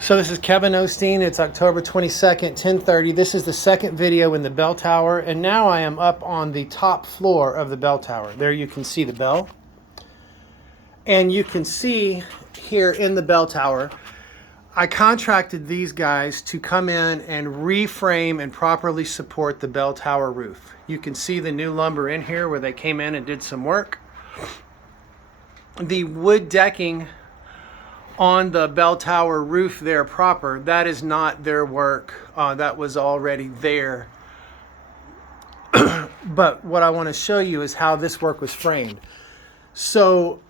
So this is Kevin Osteen. It's October 22nd, 10:30. This is the second video in the bell tower, and now I am up on the top floor of the bell tower. There you can see the bell. And you can see here in the bell tower, I contracted these guys to come in and reframe and properly support the bell tower roof. You can see the new lumber in here where they came in and did some work. The wood decking on the bell tower roof there proper, that is not their work. That was already there. But what I want to show you is how this work was framed. So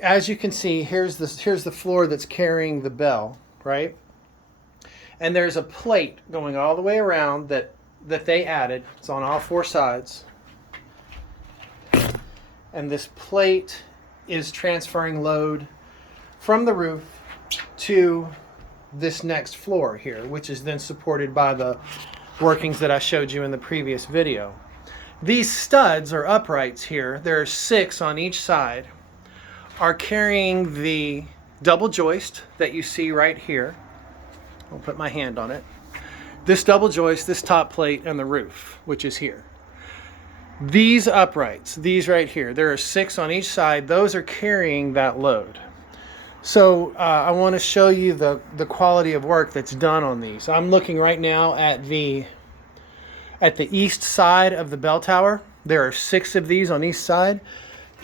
as you can see, here's the floor that's carrying the bell, right? And there's a plate going all the way around that they added. It's on all four sides. And this plate is transferring load from the roof to this next floor here, which is then supported by the workings that I showed you in the previous video. These studs or uprights here, there are 6 on each side, are carrying the double joist that you see right here. I'll put my hand on it. This double joist, this top plate, and the roof, which is here. These uprights, these right here, there are 6 on each side. Those are carrying that load. So I want to show you the quality of work that's done on these. I'm looking right now at the east side of the bell tower. There are 6 of these on each side.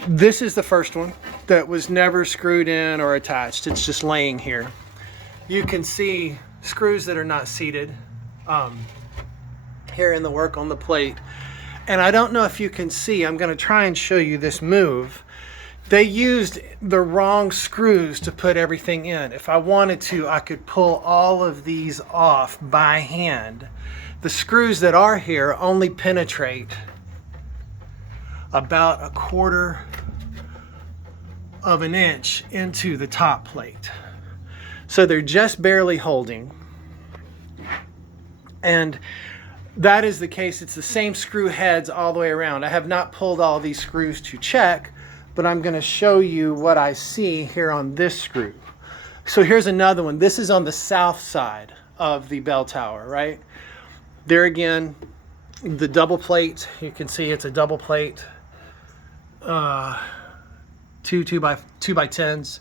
This is the first one that was never screwed in or attached. It's just laying here. You can see screws that are not seated here in the work on the plate. And I don't know if you can see, I'm going to try and show you this move. They used the wrong screws to put everything in. If I wanted to, I could pull all of these off by hand. The screws that are here only penetrate about 1/4 of an inch into the top plate. So they're just barely holding. And that is the case. It's the same screw heads all the way around. I have not pulled all these screws to check, but I'm going to show you what I see here on this screw. So here's another one. This is on the south side of the bell tower, right? There again, the double plate. You can see it's a double plate. 2 by 10s.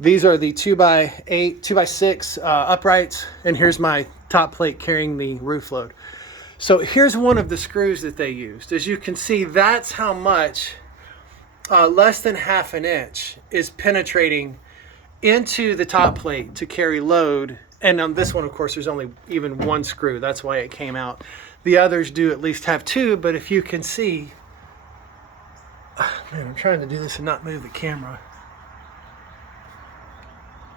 These are the 2x8, 2x6 uprights, and here's my top plate carrying the roof load. So here's one of the screws that they used. As you can see, that's how much less than 1/2 inch is penetrating into the top plate to carry load. And on this one, of course, there's only even 1 screw. That's why it came out. The others do at least have 2, but if you can see, man, I'm trying to do this and not move the camera.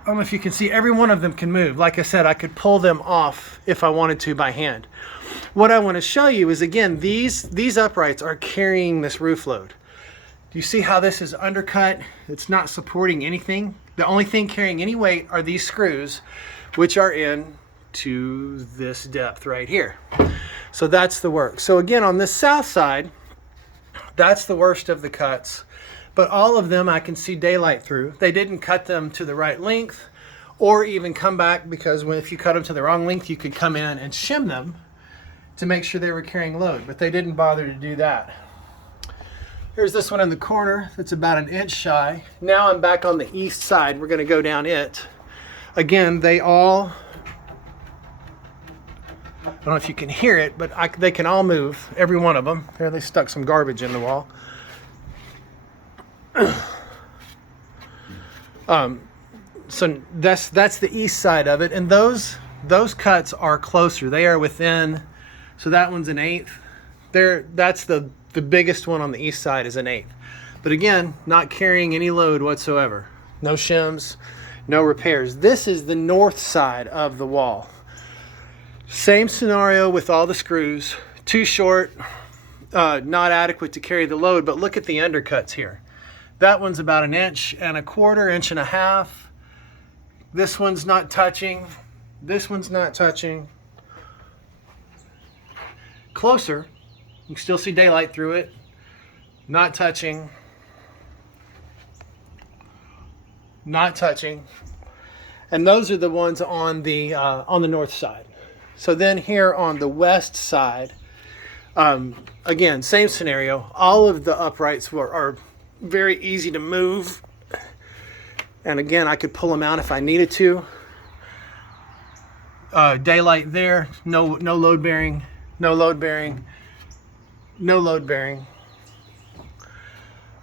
I don't know if you can see, every one of them can move. Like I said, I could pull them off if I wanted to by hand. What I want to show you is, again, these uprights are carrying this roof load. Do you see how this is undercut? It's not supporting anything. The only thing carrying any weight are these screws, which are in to this depth right here. So that's the work. So again, on this south side, that's the worst of the cuts. But all of them I can see daylight through. They didn't cut them to the right length or even come back, because if you cut them to the wrong length, you could come in and shim them to make sure they were carrying load. But they didn't bother to do that. Here's this one in the corner that's about 1 inch shy. Now I'm back on the east side. We're going to go down it. Again, they all, I don't know if you can hear it, but they can all move, every one of them. There, they stuck some garbage in the wall. So that's the east side of it, and those cuts are closer. They are within, so that one's 1/8. That's the biggest one on the east side is 1/8. But again, not carrying any load whatsoever. No shims, no repairs. This is the north side of the wall. Same scenario with all the screws. Too short, not adequate to carry the load, but look at the undercuts here. That one's about 1 1/4 inches, 1.5 inches. This one's not touching. This one's not touching. Closer, you can still see daylight through it. Not touching. Not touching. And those are the ones on the north side. So then here on the west side, again, same scenario. All of the uprights are very easy to move. And again, I could pull them out if I needed to. Daylight there, no load bearing, no load bearing, no load bearing.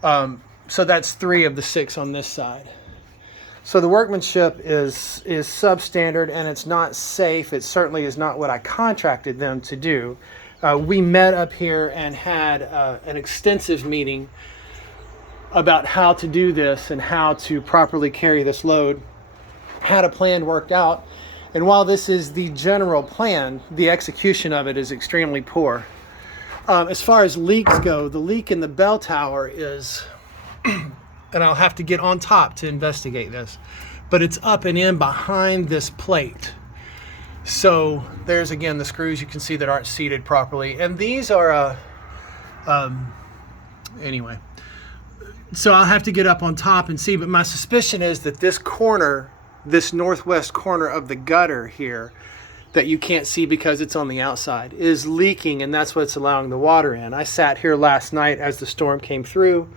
So that's 3 of the 6 on this side. So the workmanship is substandard, and it's not safe. It certainly is not what I contracted them to do. We met up here and had an extensive meeting about how to do this and how to properly carry this load. Had a plan worked out, and while this is the general plan, the execution of it is extremely poor. As far as leaks go, the leak in the bell tower is, and I'll have to get on top to investigate this, but it's up and in behind this plate. So there's again the screws you can see that aren't seated properly, and these are anyway. So I'll have to get up on top and see, but my suspicion is that this corner, this northwest corner of the gutter here, that you can't see because it's on the outside, is leaking, and that's what's allowing the water in. I sat here last night as the storm came through.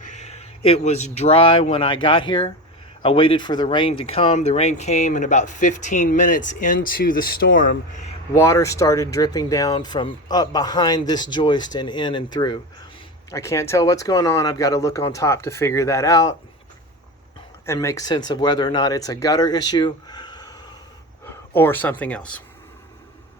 It was dry when I got here. I waited for the rain to come. The rain came, and about 15 minutes into the storm, water started dripping down from up behind this joist and in and through. I can't tell what's going on. I've got to look on top to figure that out and make sense of whether or not it's a gutter issue or something else.